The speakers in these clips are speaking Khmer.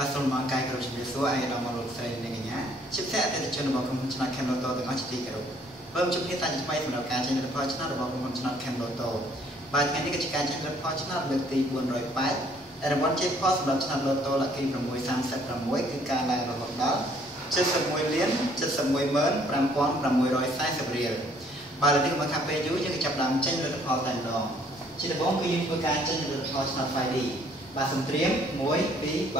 បាទសូមមកកាយគោរពជំរាបសួរអាយដល់មកលោកស្រីនិងកញ្ញាជិបសាក់អតិថិជនរបស់ក្រុមហ៊ុនឆ្នោត Camloto ទាំងអស់ជាទីគោរពបើជួបគ្នាសាជាថ្មីសម្រាប់ការចេញលទ្ធផលឆ្នោតរបស់ក្រុមហ៊ុនឆ្នោត Camloto បាទថ្ងៃនេះក៏ជាការចេញលទ្ធផលឆ្នោតលើកទី408រង្វាន់ជ័យផលសម្រាប់ឆ្នោត Lotto លក្ខី636គឺការឡើងរហូតដល់ 71,715640 រៀលបាទឥឡូវនេះមកខាងពេលយូរយើងក៏ចាប់ផ្ដើមចេញលទ្ធផលតែម្ដងជាដំបូងគឺយើងធ្វើការចេញលទ្ធផលឆ្នោត 5D បាទសំត្រៀម1 2 3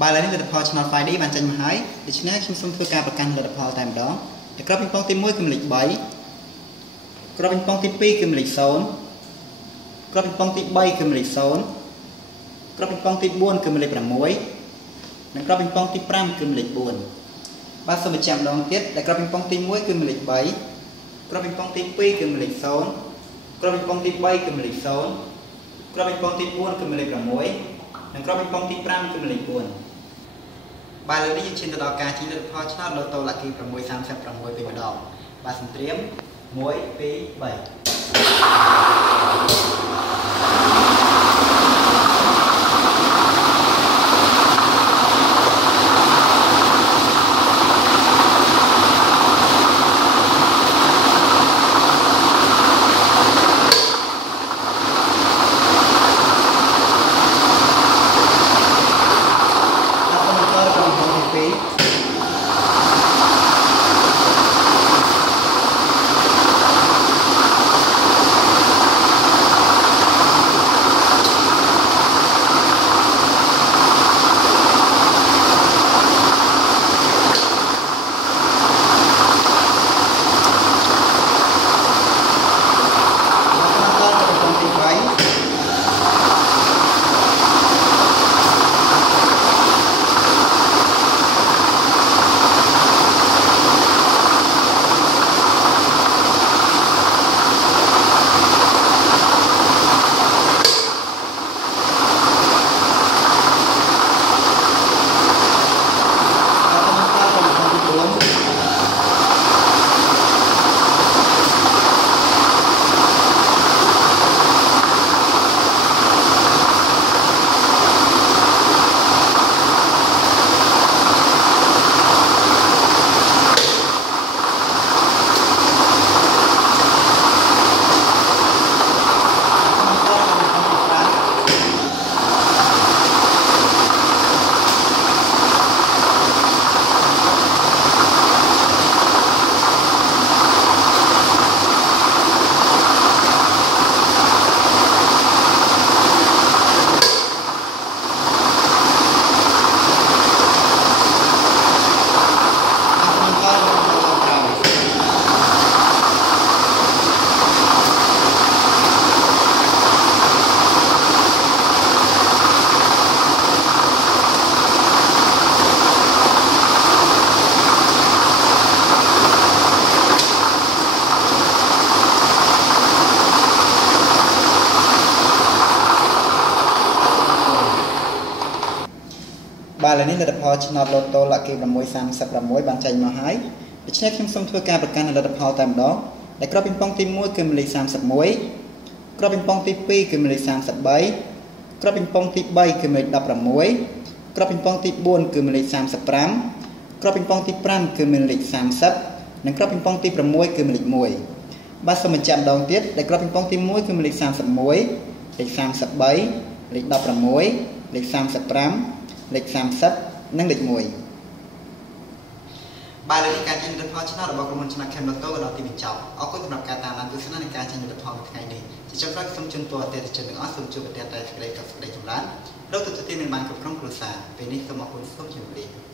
បាទឥឡូវនេះលទ្ធផលឆ្នោត 5D បានចេញមកហើយដូច្នេះខ្ញុំសូមធ្វើការប្រកាន់លទ្ធផលតែម្ដងតែក្របពីងប៉ុងទី1គឺលេខ3ក្របពីងប៉ុងទី2គឺលេខ0ក្របពីងប៉ុងទី3គឺលេខ0ក្របពីងប៉ុងទី4គឺលេខ6និងក្របពីងប៉ុងទី5គឺលេខ4បាទសូមបញ្ជាក់ម្ដងទៀតតែក្របពីងប៉ុងទី1គឺលេខ3ក្របពីងប៉ុងទី2គឺលេខ0ក្របពីងប៉ុងទី3គឺលេខ0ក្របពីងប៉ុងទី4គឺលេខ6និងក្របពីងប៉ុងទី5គឺលេខ4បាទឥឡូវនេះយើងឈានទៅដល់ការជិះលទ្ធផលឆ្នោត Lotto លក្ខី636ពីម្ដងបាទសំត្រៀម1 2 3បាទឥឡូវនេះលទ្ធផលឆ្នោត Lotto លក្ខី636បានចេញមកហើយដូច្នេះខ្ញុំសូមធ្វើការប្រកាន់លទ្ធផលតែម្ដងដែលក្របពីងប៉ុងទី1គឺលេខ31ក្របពីងប៉ុងទី2គឺលេខ33ក្របពីងប៉ុងទី3គឺលេខ16ក្របពីងប៉ុងទី4គឺលេខ35ក្របពីងប៉ុងទី5គឺលេខ30និងក្របពីងប៉ុងទី6គឺលេខ1បាទសូមបញ្ជាក់ម្ដងទៀតដែលក្របពីងប៉ុងទី1គឺលេខ31លេខ33លេខ16លេខ35លេខ30និងលេខ1បាទលើការចេញលទ្ធផលឆ្នោតរបស់ក្រុមហ៊ុនឆ្នោត Camloto ក៏ដល់ទីបញ្ចប់អរគុណសម្រាប់ការតាមដានទស្សនានៃការចេញលទ្ធផលថ្ងៃនេះជាចុងក្រោយសូមជូនពរអតិថិជនទាំងអស់សូមជួបប្រទះតែសេចក្តីសុខសេចក្តីចម្រើនរកទទួលទានមានបានគ្រប់ក្រុមគ្រួសារពេលនេះសូមអរគុណសូមជម្រាបលា